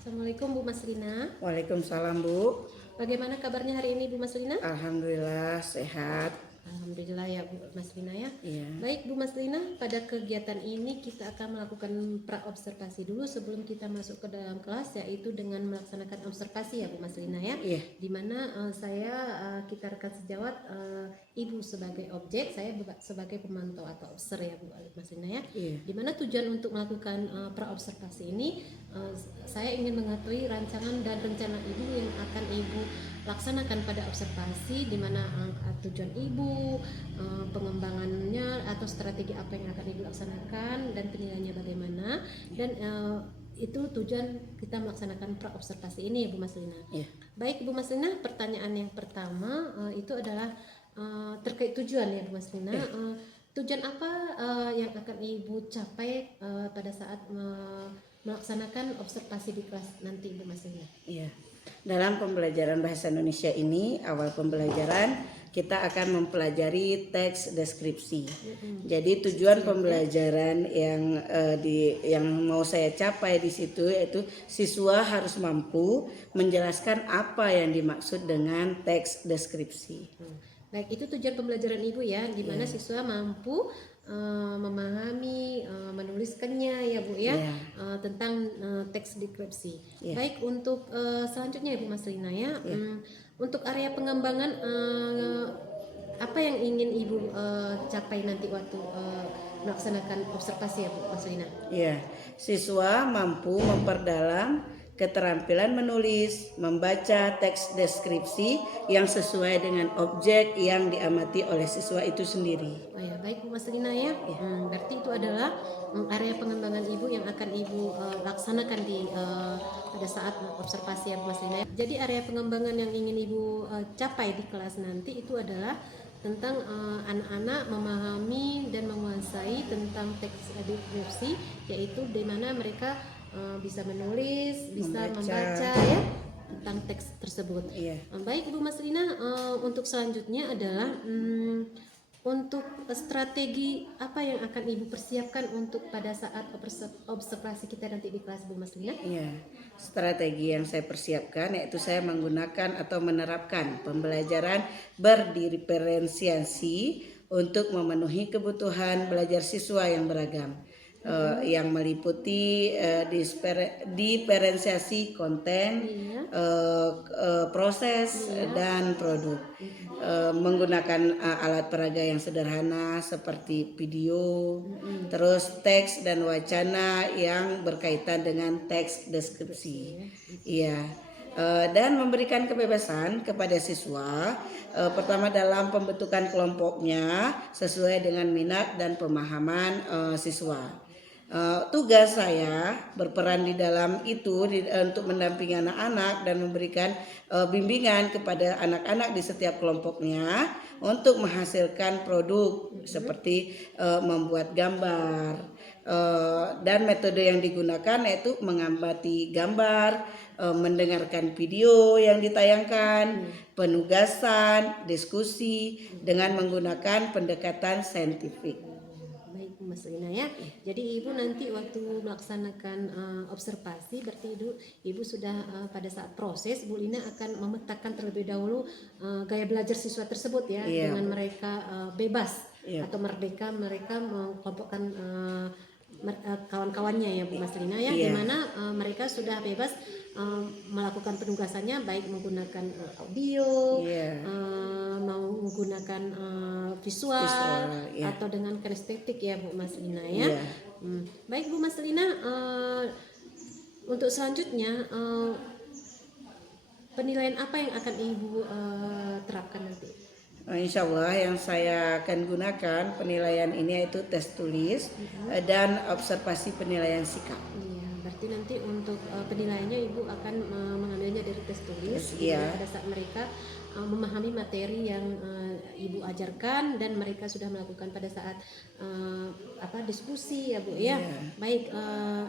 Assalamualaikum Bu Maslina. Waalaikumsalam Bu. Bagaimana kabarnya hari ini Bu Maslina? Alhamdulillah sehat. Alhamdulillah ya Bu Maslina ya. Iya. Baik Bu Maslina, pada kegiatan ini kita akan melakukan pra-observasi dulu sebelum kita masuk ke dalam kelas, yaitu dengan melaksanakan observasi ya Bu Maslina ya. Iya. Dimana kita rekan sejawat, Ibu sebagai objek, saya sebagai pemantau atau observer ya Bu Maslina ya. Iya. Dimana tujuan untuk melakukan pra-observasi ini, saya ingin mengetahui rancangan dan rencana Ibu yang akan Ibu laksanakan pada observasi, di mana tujuan Ibu, pengembangannya atau strategi apa yang akan Ibu laksanakan dan penilaiannya bagaimana, dan itu tujuan kita melaksanakan pra-observasi ini ya Bu Maslina. Iya. Baik Bu Maslina, pertanyaan yang pertama itu adalah terkait tujuan ya Bu Maslina. Tujuan apa yang akan Ibu capai pada saat melaksanakan observasi di kelas nanti Bu Maslina? Iya. Dalam pembelajaran bahasa Indonesia ini, awal pembelajaran kita akan mempelajari teks deskripsi. Jadi tujuan pembelajaran yang mau saya capai di situ yaitu siswa harus mampu menjelaskan apa yang dimaksud dengan teks deskripsi. Baik, itu tujuan pembelajaran Ibu ya, di mana siswa mampu memahami, menuliskannya ya Bu ya, tentang teks deskripsi. Baik, untuk selanjutnya Ibu Maslina ya, untuk area pengembangan apa yang ingin Ibu capai nanti waktu melaksanakan observasi ya Bu Maslina? Iya, siswa mampu memperdalam keterampilan menulis, membaca teks deskripsi yang sesuai dengan objek yang diamati oleh siswa itu sendiri. Oh ya, baik Bu Maslina ya. Berarti itu adalah area pengembangan Ibu yang akan Ibu laksanakan di pada saat observasi ya Bu Maslina. Jadi area pengembangan yang ingin Ibu capai di kelas nanti itu adalah tentang anak-anak memahami dan menguasai tentang teks deskripsi, yaitu di mana mereka bisa menulis, bisa membaca ya tentang teks tersebut. Baik Bu Maslina, untuk selanjutnya adalah untuk strategi apa yang akan Ibu persiapkan untuk pada saat observasi kita nanti di kelas Bu Maslina? Iya, strategi yang saya persiapkan yaitu saya menggunakan atau menerapkan pembelajaran berdiferensiasi untuk memenuhi kebutuhan belajar siswa yang beragam. Yang meliputi diferensiasi konten, proses dan produk, menggunakan alat peraga yang sederhana seperti video, terus teks dan wacana yang berkaitan dengan teks deskripsi. Iya. Dan memberikan kebebasan kepada siswa, pertama dalam pembentukan kelompoknya sesuai dengan minat dan pemahaman siswa. Tugas saya berperan di dalam itu untuk mendampingi anak-anak dan memberikan bimbingan kepada anak-anak di setiap kelompoknya untuk menghasilkan produk seperti membuat gambar, dan metode yang digunakan yaitu mengamati gambar, mendengarkan video yang ditayangkan, penugasan, diskusi dengan menggunakan pendekatan saintifik. Mas Lina ya. Jadi Ibu nanti waktu melaksanakan observasi, berarti Ibu sudah pada saat proses Bu Lina akan memetakan terlebih dahulu gaya belajar siswa tersebut ya, dengan mereka bebas atau merdeka, mereka mengkelompokkan kawan-kawannya ya Bu Mas Lina ya, di mana mereka sudah bebas melakukan penugasannya baik menggunakan audio, mau menggunakan visual atau dengan kinestetik ya Bu Mas Lina ya. Baik Bu Mas Lina, untuk selanjutnya penilaian apa yang akan Ibu terapkan nanti? Insya Allah yang saya akan gunakan penilaian ini yaitu tes tulis dan observasi penilaian sikap. Iya, berarti nanti untuk penilaiannya Ibu akan mengambilnya dari tes tulis. Iya. Pada saat mereka memahami materi yang Ibu ajarkan dan mereka sudah melakukan pada saat diskusi ya Bu ya. Baik,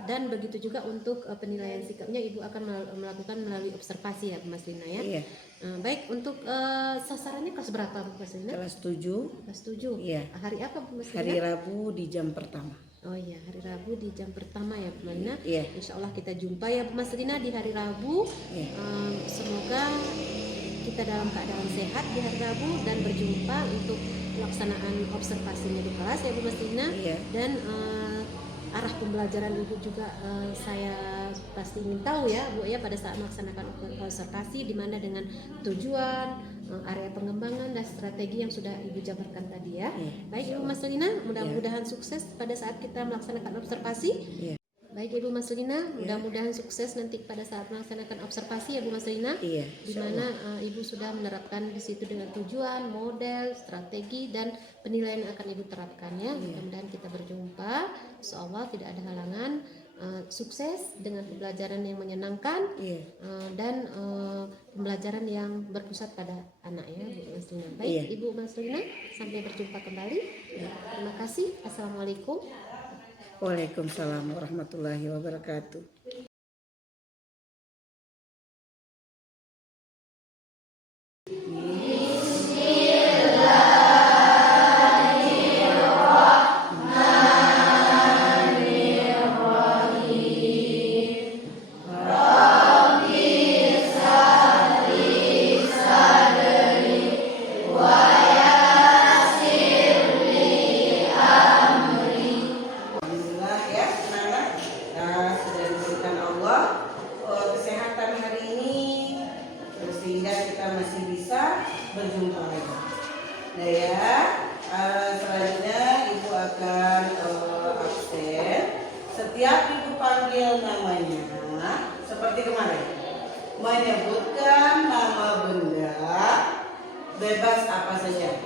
dan begitu juga untuk penilaian sikapnya Ibu akan melakukan melalui observasi ya Bu Mas Lina ya. Iya. Baik, untuk sasarannya kelas berapa Bu Mas Lina? Kelas 7. Kelas 7. Iya. Hari apa Bu Mas Lina? Hari Rabu di jam pertama. Oh iya, hari Rabu di jam pertama ya Bu Lina. Iya. Insya Allah kita jumpa ya Bu Mas Lina di hari Rabu. Iya. Semoga kita dalam keadaan sehat di hari Rabu dan berjumpa untuk pelaksanaan observasinya di kelas ya Bu Mas Lina. Iya. Dan arah pembelajaran Ibu juga saya pasti ingin tahu ya Bu ya pada saat melaksanakan observasi, di mana dengan tujuan, area pengembangan dan strategi yang sudah Ibu jabarkan tadi ya. Baik Ibu Mas Lina, mudah-mudahan sukses pada saat kita melaksanakan observasi. Baik Ibu Mas Lina, mudah-mudahan sukses nanti pada saat melaksanakan observasi ya Bu Mas Lina. Di mana Ibu sudah menerapkan di situ dengan tujuan, model, strategi dan penilaian yang akan Ibu terapkan ya. Mudah-mudahan kita berjumpa. Insyaallah tidak ada halangan. Sukses dengan pembelajaran yang menyenangkan dan pembelajaran yang berpusat pada anak ya Bu Mas Lina. Baik Ibu Mas Lina, sampai berjumpa kembali. Terima kasih. Assalamualaikum. Waalaikumsalam warahmatullahi wabarakatuh. Berjumpa lagi. Nah ya, selanjutnya Ibu akan absen. Setiap Ibu panggil namanya, seperti kemarin, menyebutkan nama benda, bebas apa saja.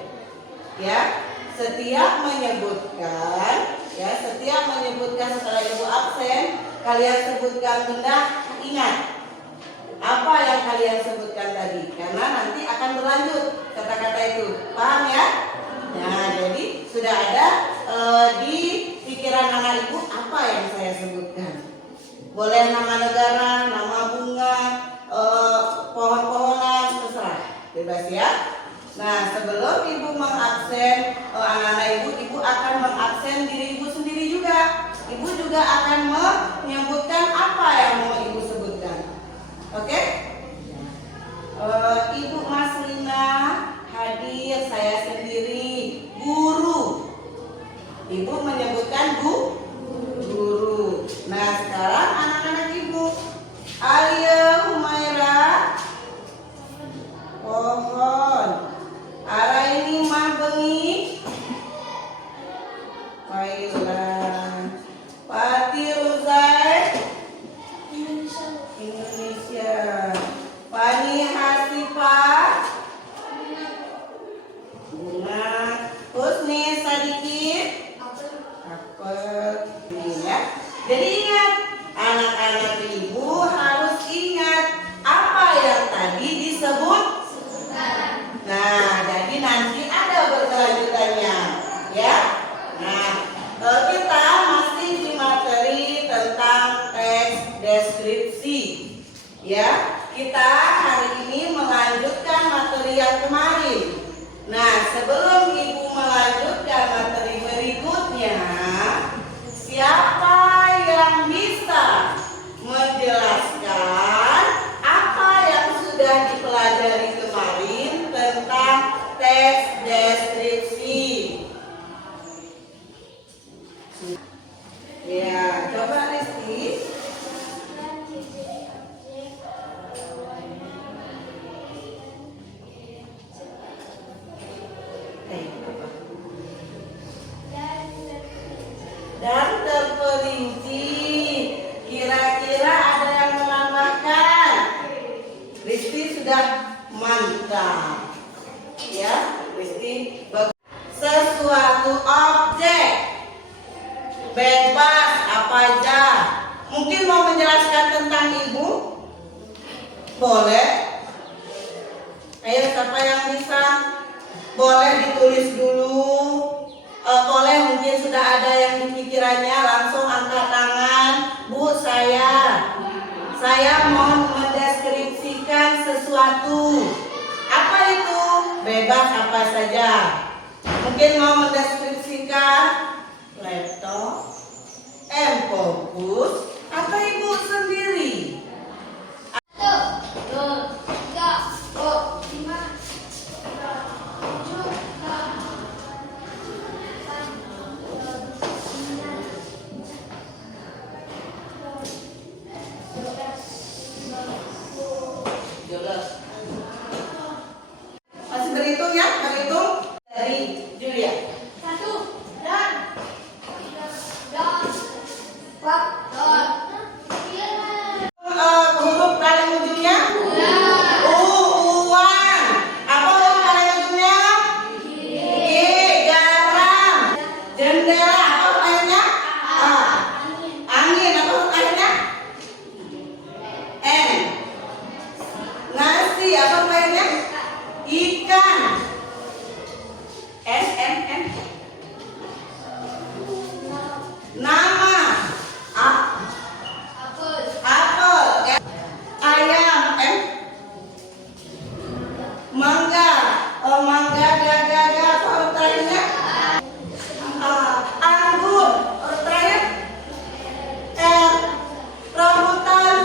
Ya, setiap menyebutkan setelah Ibu absen, kalian sebutkan benda, ingat apa yang kalian sebutkan tadi, karena nanti akan berlanjut kata-kata itu, paham ya? Nah, jadi sudah ada di pikiran anak Ibu apa yang saya sebutkan. Boleh nama negara, nama bunga, pohon-pohonan, terserah, bebas ya. Nah, sebelum Ibu mengabsen anak-anak Ibu akan mengabsen diri Ibu sendiri juga. Ibu juga akan menyebutkan apa yang mau Ibu sebutkan. Oke? Ibu Mas Lina hadir, saya sendiri guru. Ibu menyebutkan guru. Nah, sekarang anak-anak Ibu, Alia, Humaira, pohon. Araini mah bengi, Failan, Pati Ruzai, Indonesia. Pani Hasifah, bunga. Husni Sadikit, apel. Ya. Jadi ingat, anak-anak Ibu harus ingat apa yang tadi disebut. Nah, jadi nanti ada berkelanjutannya, ya. Nah, kita masih di materi tentang teks deskripsi, ya. Kita hari ini melanjutkan materi yang kemarin. Nah, sebelum Ibu melanjutkan materi berikutnya, siapa yang bisa menjelaskan apa yang sudah dipelajari kemarin tentang teks deskripsi? Ya, coba Rizky. Dan terperinci, kira-kira ada yang menambahkan? Rizky sudah mantap. Ya, Rizky. Sesuatu objek bebas apa aja. Mungkin mau menjelaskan tentang ibu? Boleh. Ayo, siapa yang bisa? Boleh ditulis dulu. Boleh, mungkin sudah ada yang di pikirannya, langsung angkat tangan. Bu, saya mau mendeskripsikan sesuatu. Apa itu? Bebas apa saja. Mungkin mau mendeskripsikan laptop, fokus, atau ibu sendiri. Masih berhitung ya? Berhitung dari Julia. Huruf paling ujungnya? Uang. Apa huruf paling ujungnya? Garam. Jendela. Apa huruf akhirnya? Angin. Apa huruf akhirnya? N. Nasi. Apa huruf akhirnya? Ikan. N. Nama. Apel. Ayam. Mangga. Mangga. Apa huruf terakhirnya? Anggur. Huruf terakhir? R. Rambutan.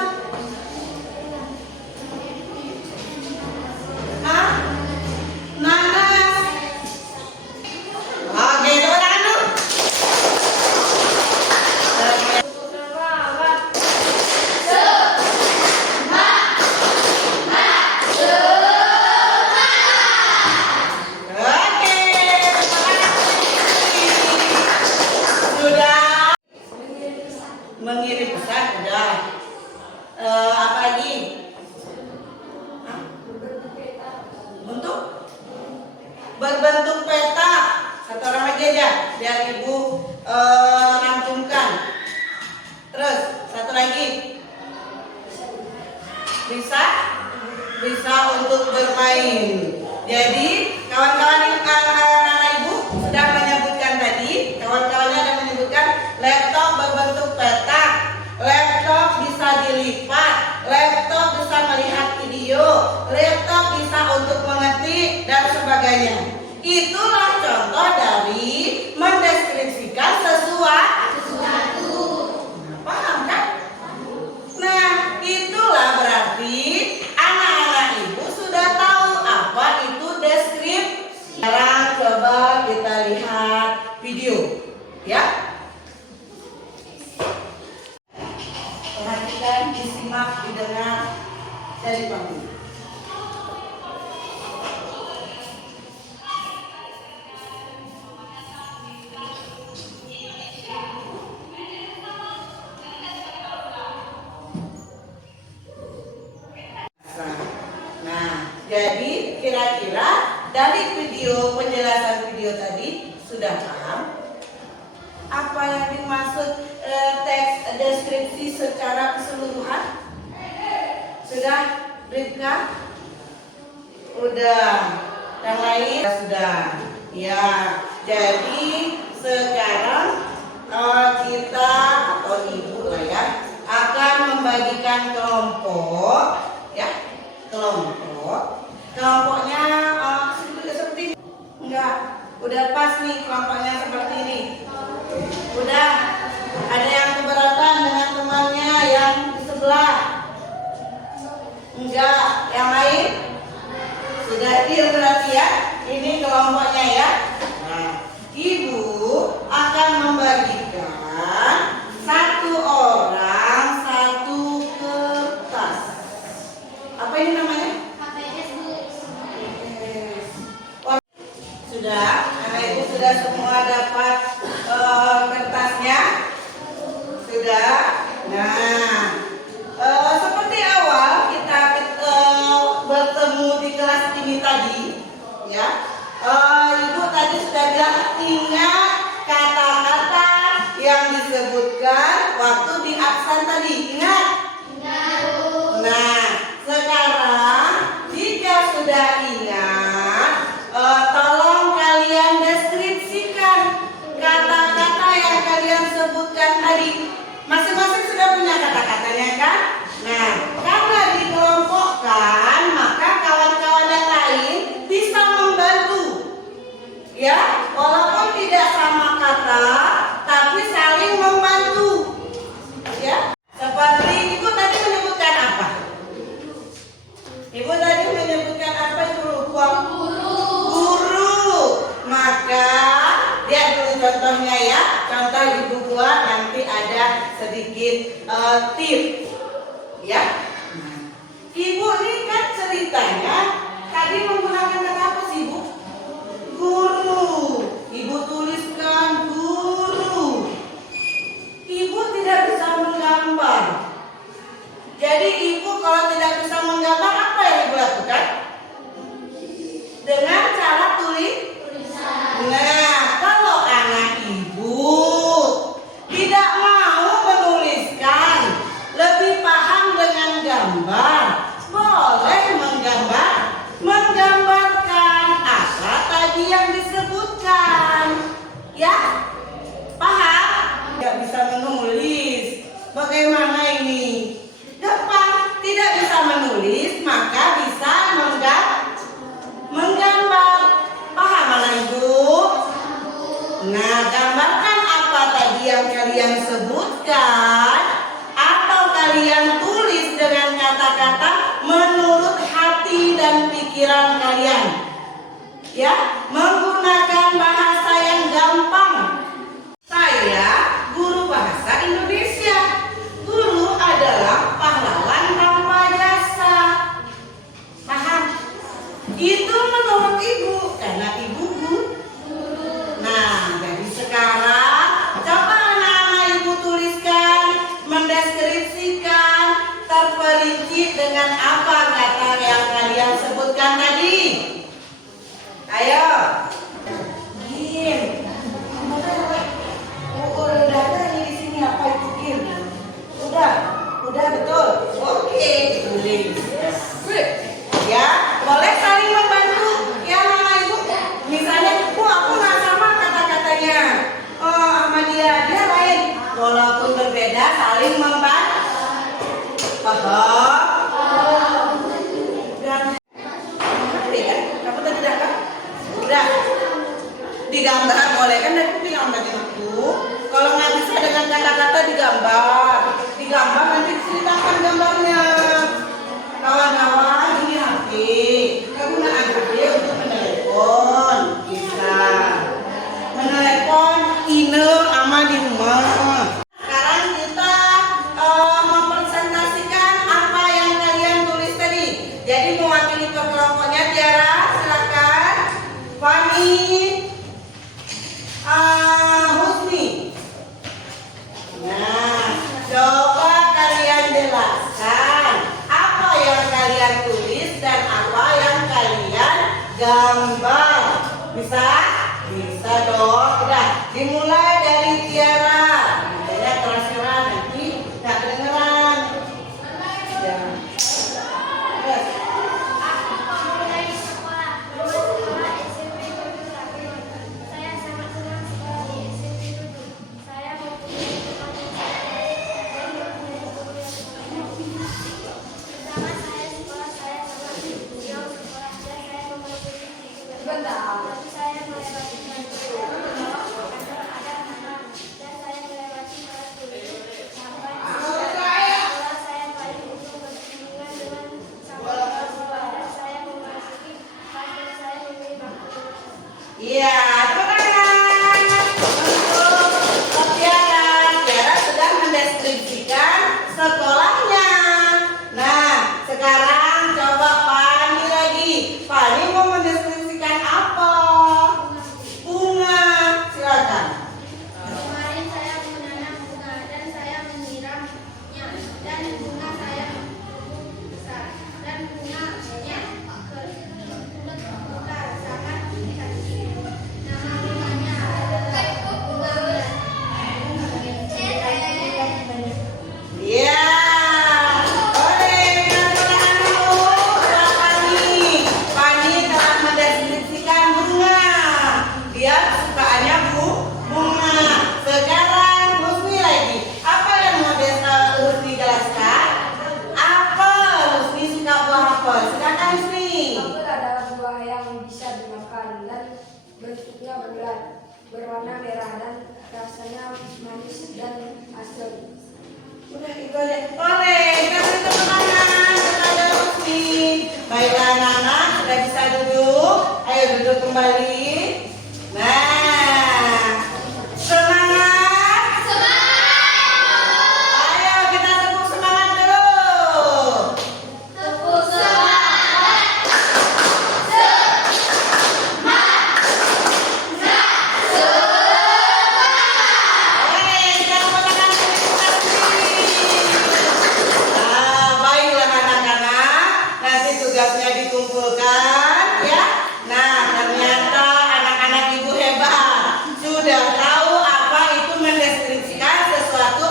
Nanas. Oke, tepuk tangan dulu. Oke, sudah mengirim pesan, sudah. Apa lagi? Untuk berbentuk peta. Satu orang lagi aja, biar ibu rancungkan. Terus satu lagi. Bisa untuk bermain. Jadi kawan-kawan anak ibu sudah menyebutkan tadi, kawan-kawannya ada menyebutkan laptop berbentuk petak, laptop bisa dilipat, laptop bisa melihat video, laptop bisa untuk mengetik dan sebagainya. Itulah contoh dari mendeskripsikan sesuatu. Paham kan? Nah, itulah berarti anak-anak ibu sudah tahu apa itu deskripsi. Sekarang coba kita lihat video, ya. Perhatikan, disimak, didengar dari panggung. Nah, jadi kira-kira dari video penjelasan video tadi sudah paham apa yang dimaksud teks deskripsi secara keseluruhan? Sudah, Rifka? Udah. Yang lain sudah. Ya, jadi sekarang kita atau ibu lah ya akan membagikan kelompok, ya. Kelompoknya seperti enggak, udah pas nih kelompoknya seperti ini. Udah, ada yang keberatan dengan temannya yang di sebelah? Enggak, yang lain? Sudah deal berarti ya. Ini kelompoknya ya. Nah, ibu akan membagikan satu orang satu kertas. Apa ini namanya? Sudah, anak ibu sudah semua dapat kertasnya? Sudah. Nah, seperti awal kita bertemu di kelas ini tadi, ya. Ibu tadi sudah bilang ingat kata-kata yang disebutkan waktu di absen tadi. Ingat? Nah, sekarang jika sudah ingat, tolong kalian deskripsikan kata-kata yang kalian sebutkan tadi. Masing-masing sudah punya kata-katanya kan? Nah, karena dikelompokkan, maka kawan-kawan yang lain bisa membantu. Ya, walaupun tidak sama kata, tapi saling membantu. Ya, seperti ibu tadi menyebutkan apa? Ibu tadi menyebutkan apa itu lupa? Guru. Maka lihat dulu contohnya ya. Contoh ibu buat nanti ada sedikit tip. Ya. Ibu ini kan ceritanya tadi menggunakan kata apa sih ibu? Guru. Ibu tuliskan guru. Ibu tidak bisa menggambar. Jadi ibu kalau tidak bisa menggambar apa yang ibu lakukan? Dengan cara tulisan. Nah, kalau anak ibu tidak mau menuliskan, lebih paham dengan gambar, boleh menggambarkan apa tadi yang disebutkan. Ya, paham? Tidak bisa menulis. Bagaimana ini? Gampang, tidak bisa menulis, maka bisa menggambar. Paham anak ibu? Nah, gambarkan apa tadi yang kalian sebutkan, atau kalian tulis dengan kata-kata menurut hati dan pikiran kalian. Ya, menggunakan bahasa yang gampang. Saya guru bahasa Indonesia. Guru adalah pahlawan tanpa jasa. Paham? Itu menurut ibu, karena ibu guru. Nah, jadi sekarang coba anak-anak ibu tuliskan, mendeskripsikan, terperinci dengan apa kata yang kalian sebutkan tadi. Ayo. Gim. Udah ada di sini apa itu Gim? Udah betul. Oke, tulis. Ya, boleh saling membantu. Ya, anak ibu. Misalnya, Bu, aku nggak sama kata-katanya. Sama dia lain. Walaupun berbeda, saling membantu. Paham? Dan ngerti kan? Kamu tadi udah kan? Udah. Digambar boleh kan? Aku bilang tadi aku. Kalau nggak bisa dengan kata-kata digambar. Digambar nanti ceritakan gambarnya. Kawan-kawan ini HP. Kegunaan HP untuk menelepon. Bisa. Menelepon ine ama di rumah. Sekarang kita mempresentasikan apa yang kalian tulis tadi. Jadi mewakili kelompoknya Tiara, silakan. Fani, Husni. Nah, coba kalian jelaskan apa yang kalian tulis dan apa yang kalian gambar. Bisa? Bisa dong. Udah, dimulai dari Tiara. Saya keras-keras nanti nggak kedengeran. Ya. Terus. Iya, tepuk tangan untuk Tiara. Tiara sudah mendeskripsikan sekolahnya. Nah, sekarang coba Fani lagi. Fani mau mendeskripsikan apa? Bunga. Silakan. Kemarin saya menanam bunga dan saya menyiramnya, dan bunga saya tumbuh besar dan bunganya besar sangat bentuknya bulat, berwarna merah dan rasanya manis dan asam. Udah itu aja. Oleh, kita beri tepuk tangan kepada Rusmi. Baiklah anak-anak, sudah bisa duduk. Ayo duduk kembali. Nah, semangat. Ayo kita tepuk semangat dulu. Tepuk semangat. Oleh, kita tepuk tangan dulu, kita sendiri. Nah, baiklah anak-anak, nanti tugasnya dikumpulkan ya. Nah, ternyata anak-anak ibu hebat, sudah tahu apa itu mendeskripsikan sesuatu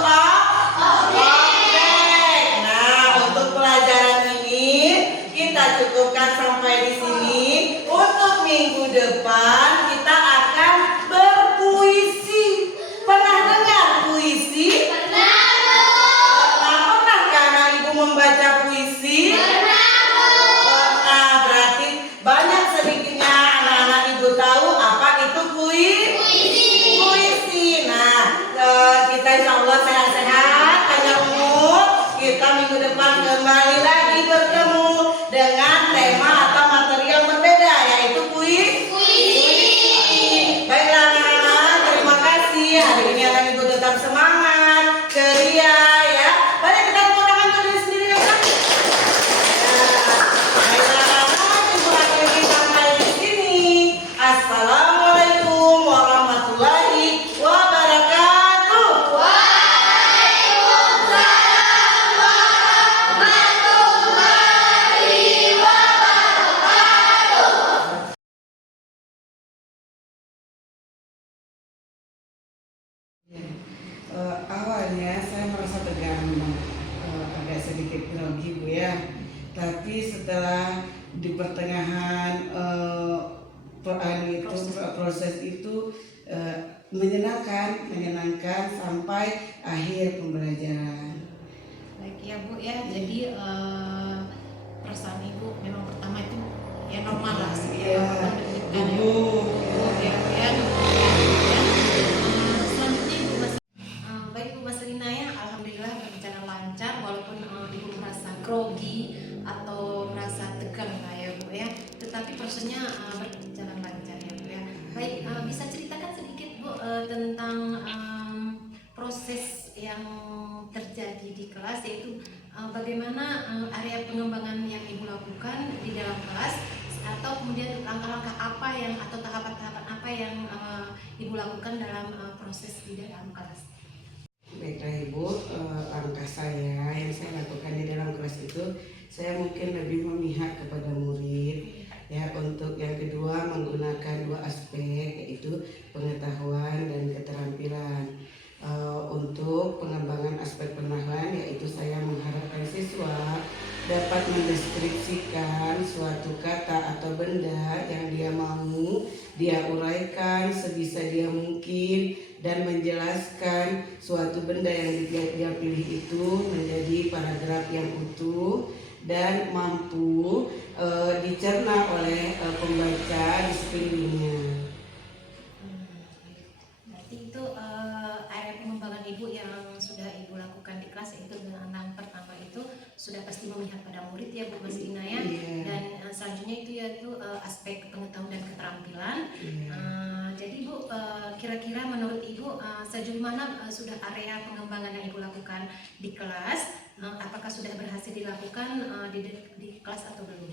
objek. Nah, untuk pelajaran ini kita cukupkan sampai di sini. Untuk minggu depan kita akan berpuisi. Pernah dengar puisi? Pernahkah anak ibu membaca puisi? Pernah, berarti banyak sedikitnya anak-anak ibu tahu apa itu puisi. Nah, kita insya Allah sehat-sehat, panjang umur. Kita minggu depan kembali lagi bertemu dengan tema atau materi yang berbeda, yaitu puisi. Baiklah anak-anak, terima kasih. Hari ini anak ibu tetap semangat, ceria ya. Mari kita tepuk tangan untuk diri sendiri ya kan? Baiklah anak-anak, ibu akhiri sampai di sini. Assalamualaikum warahmatullahi wabarakatuh. Awalnya saya merasa tegang, agak sedikit grogi Bu ya. Tapi setelah di pertengahan proses itu menyenangkan sampai akhir pembelajaran. Baik ya Bu ya, jadi perasaan Ibu memang pertama itu ya normal lah, Iya, gugup ya Bu ya. Selanjutnya Ibu masih baik Bu Mas Lina ya, alhamdulillah berjalan lancar walaupun Ibu merasa grogi atau merasa tegang lah ya Bu ya, tetapi prosesnya berjalan lancar ya Bu ya. Baik, bisa ceritakan sedikit Bu tentang proses yang terjadi di kelas, yaitu bagaimana area pengembangan yang Ibu lakukan di dalam kelas, atau kemudian langkah-langkah apa yang atau tahapan-tahapan apa yang Ibu lakukan dalam proses di dalam kelas. Baiklah Ibu, langkah saya yang saya lakukan di dalam kelas itu, saya mungkin lebih memihak kepada murid ya. Untuk yang kedua menggunakan dua aspek, yaitu pengetahuan dan keterampilan. Untuk pengembangan aspek pengetahuan, yaitu saya mengharapkan siswa dapat mendeskripsikan suatu kata atau benda yang dia mau, dia uraikan sebisa dia mungkin dan menjelaskan suatu benda yang dia pilih itu menjadi paragraf yang utuh dan mampu dicerna oleh pembaca di sekelilingnya. Berarti itu area pengembangan Ibu yang sudah Ibu lakukan di kelas, yaitu dengan yang pertama itu sudah pasti memihak pada murid ya Bu Mas Lina ya. Iya. Dan selanjutnya itu yaitu aspek pengetahuan dan keterampilan. Iya. Jadi Bu, kira-kira menurut Ibu sejauh mana sudah area pengembangan yang Ibu lakukan di kelas? Apakah sudah berhasil dilakukan di kelas atau belum?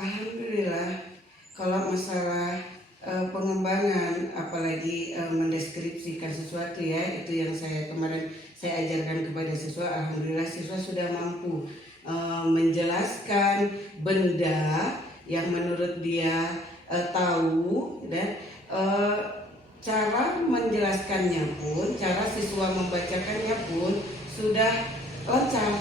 Alhamdulillah, kalau masalah pengembangan, apalagi mendeskripsikan sesuatu ya, itu yang kemarin saya ajarkan kepada siswa. Alhamdulillah siswa sudah mampu menjelaskan benda yang menurut dia tahu, dan cara menjelaskannya pun, cara siswa membacakannya pun sudah lancar.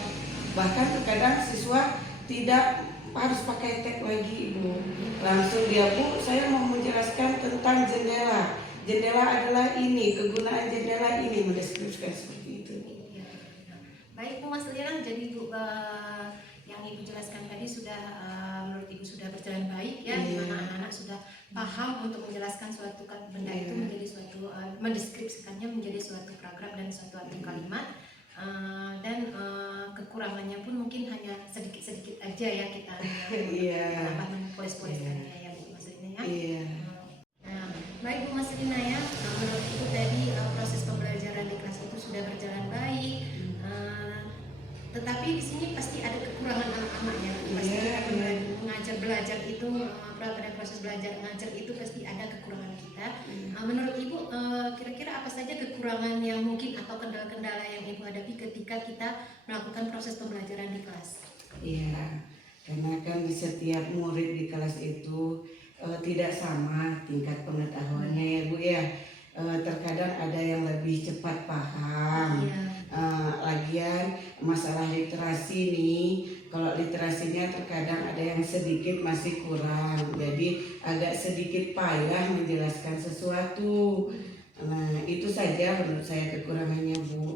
Bahkan terkadang siswa tidak harus pakai tag lagi Ibu, langsung dia, Bu saya mau menjelaskan tentang jendela. Jendela adalah ini, kegunaan jendela ini, mendeskripsikan seperti itu. Baik Bu Mas Lina, jadi Bu yang Ibu jelaskan tadi sudah menurut Ibu sudah berjalan baik ya, di mana anak-anak sudah paham untuk menjelaskan suatu benda itu menjadi suatu mendeskripsikannya menjadi suatu paragraf dan suatu arti kalimat. Dan kekurangannya pun mungkin hanya sedikit-sedikit aja ya kita polis-poliskannya ya Bu Maslina ya. Baik Bu Maslina ya, menurut Ibu tadi proses pembelajaran di kelas itu sudah berjalan baik. Tetapi di sini pasti ada kekurangan anak-anak ya. Pasti mengajar belajar itu pada proses belajar mengajar itu pasti ada kekurangan kita. Menurut Ibu kira-kira apa saja kekurangan yang mungkin atau kendala-kendala yang Ibu hadapi ketika kita melakukan proses pembelajaran di kelas? Iya, karena kan setiap murid di kelas itu tidak sama tingkat pengetahuannya ya Bu ya. Terkadang ada yang lebih cepat paham. Lagian masalah literasi nih, kalau literasinya terkadang ada yang sedikit masih kurang, jadi agak sedikit payah menjelaskan sesuatu. Nah itu saja menurut saya kekurangannya Bu.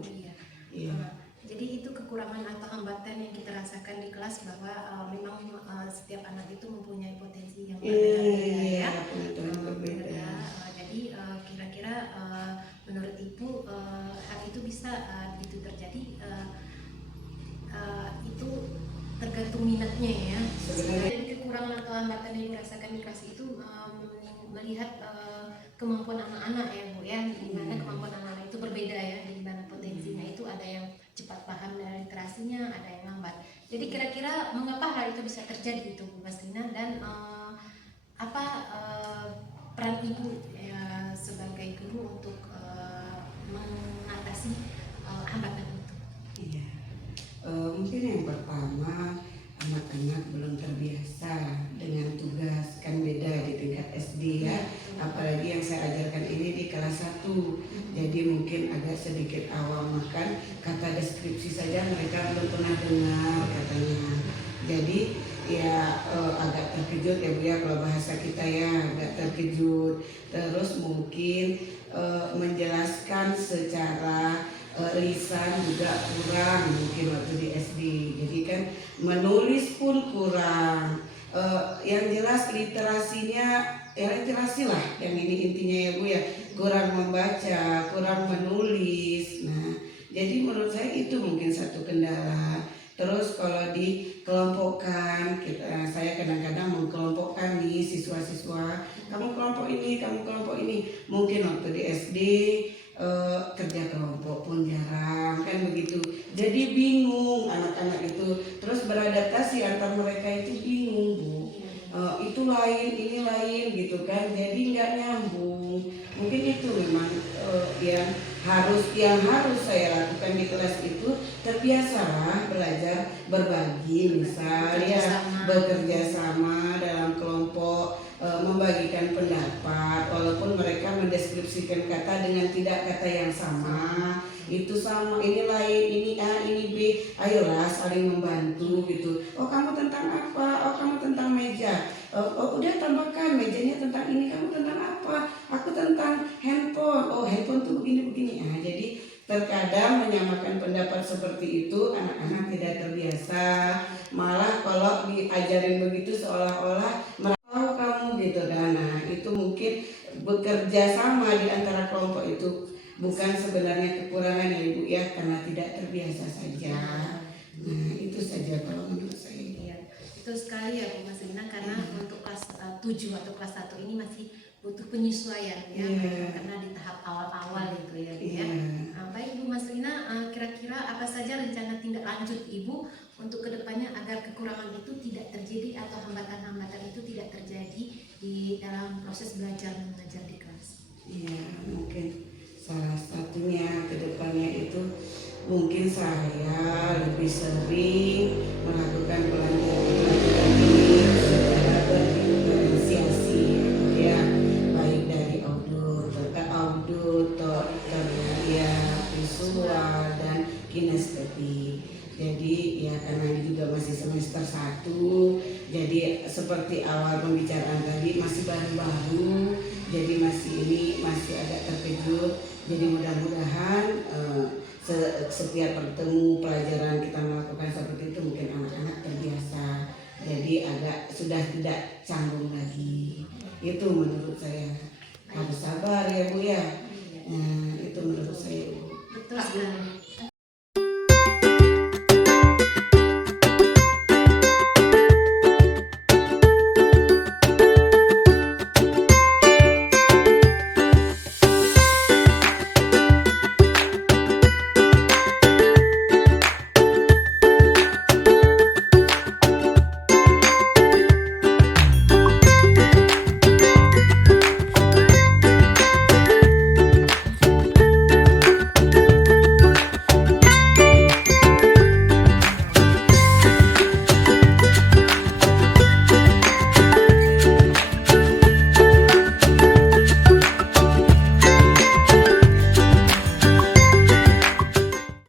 Iya. Jadi itu kekurangan atau hambatan yang kita rasakan di kelas bahwa memang setiap anak itu mempunyai potensi yang berbeda-beda ya. Berbeda. Jadi kira-kira menurut Ibu hal itu bisa itu terjadi itu tergantung minatnya ya. Jadi kekurangan atau hambatan yang dirasakan di kelas itu melihat kemampuan anak-anak ya Bu ya, di mana kemampuan anak-anak itu berbeda ya, di mana potensinya itu ada yang cepat paham dari literasinya, ada yang lambat. Jadi kira-kira mengapa hal itu bisa terjadi itu Bu Maslina, dan apa peran Ibu ya, sebagai guru untuk mengatasi hambatan itu? Iya, mungkin yang pertama anak-anak belum terbiasa dengan tugas, kan beda di tingkat SD ya, apalagi yang saya ajarkan ini di kelas 1, jadi mungkin agak sedikit awam, makan kata deskripsi saja mereka belum pernah dengar katanya, jadi ya agak terkejut ya Bu ya, kalau bahasa kita ya agak terkejut. Terus mungkin menjelaskan secara lisan juga kurang mungkin waktu di SD, jadi kan menulis pun kurang. Yang jelas literasinya ya literasi lah yang ini intinya ya Bu ya, kurang membaca, kurang menulis. Nah jadi menurut saya itu mungkin satu kendala. Terus kalau dikelompokkan, saya kadang-kadang mengkelompokkan nih siswa-siswa, kamu kelompok ini, kamu kelompok ini. Mungkin waktu di SD kerja kelompok pun jarang kan begitu, jadi bingung anak-anak itu, terus beradaptasi antar mereka itu bingung Bu. Itu lain, ini lain gitu kan, jadi nggak nyambung. Mungkin itu memang yang harus saya lakukan di kelas itu, terbiasalah belajar berbagi, misal ya bekerja sama dalam kelompok, membagikan pendapat, walaupun mereka mendeskripsikan kata dengan tidak kata yang sama, itu sama, ini lain, ini A, ini B, ayolah saling membantu gitu. Oh kamu tentang apa? Oh kamu tentang meja. Oh udah tambahkan mejanya tentang ini, kamu tentang apa? Aku tentang handphone. Oh handphone tuh begini-begini. Nah jadi terkadang menyamakan pendapat seperti itu anak-anak tidak terbiasa, malah kalau diajarin begitu seolah-olah tahu kamu gitu kan. Nah itu mungkin bekerja sama di antara kelompok itu bukan sebenarnya kekurangan ya Ibu ya, karena tidak terbiasa saja. Nah itu saja kalau menurut saya. Iya, betul sekali ya Bu Maslina, karena untuk kelas 7 atau kelas 1 ini masih butuh penyesuaian ya, karena di tahap awal-awal itu ya Bu ya. Baik Bu Maslina, kira-kira apa saja rencana tindak lanjut Ibu untuk kedepannya agar kekurangan itu tidak terjadi atau hambatan-hambatan itu tidak terjadi di dalam proses belajar mengajar di kelas? Iya, mungkin salah satunya kedepannya itu mungkin saya lebih sering melakukan pelajaran ini secara berdiferensiasi ya, baik dari auditor ya, visual dan kinestetik. Jadi ya karena ini juga masih semester 1, jadi seperti awal pembicaraan tadi masih baru-baru, jadi masih agak terkejut. Jadi mudah-mudahan setiap bertemu pelajaran kita melakukan seperti itu, mungkin anak-anak terbiasa, jadi agak sudah tidak canggung lagi. Itu menurut saya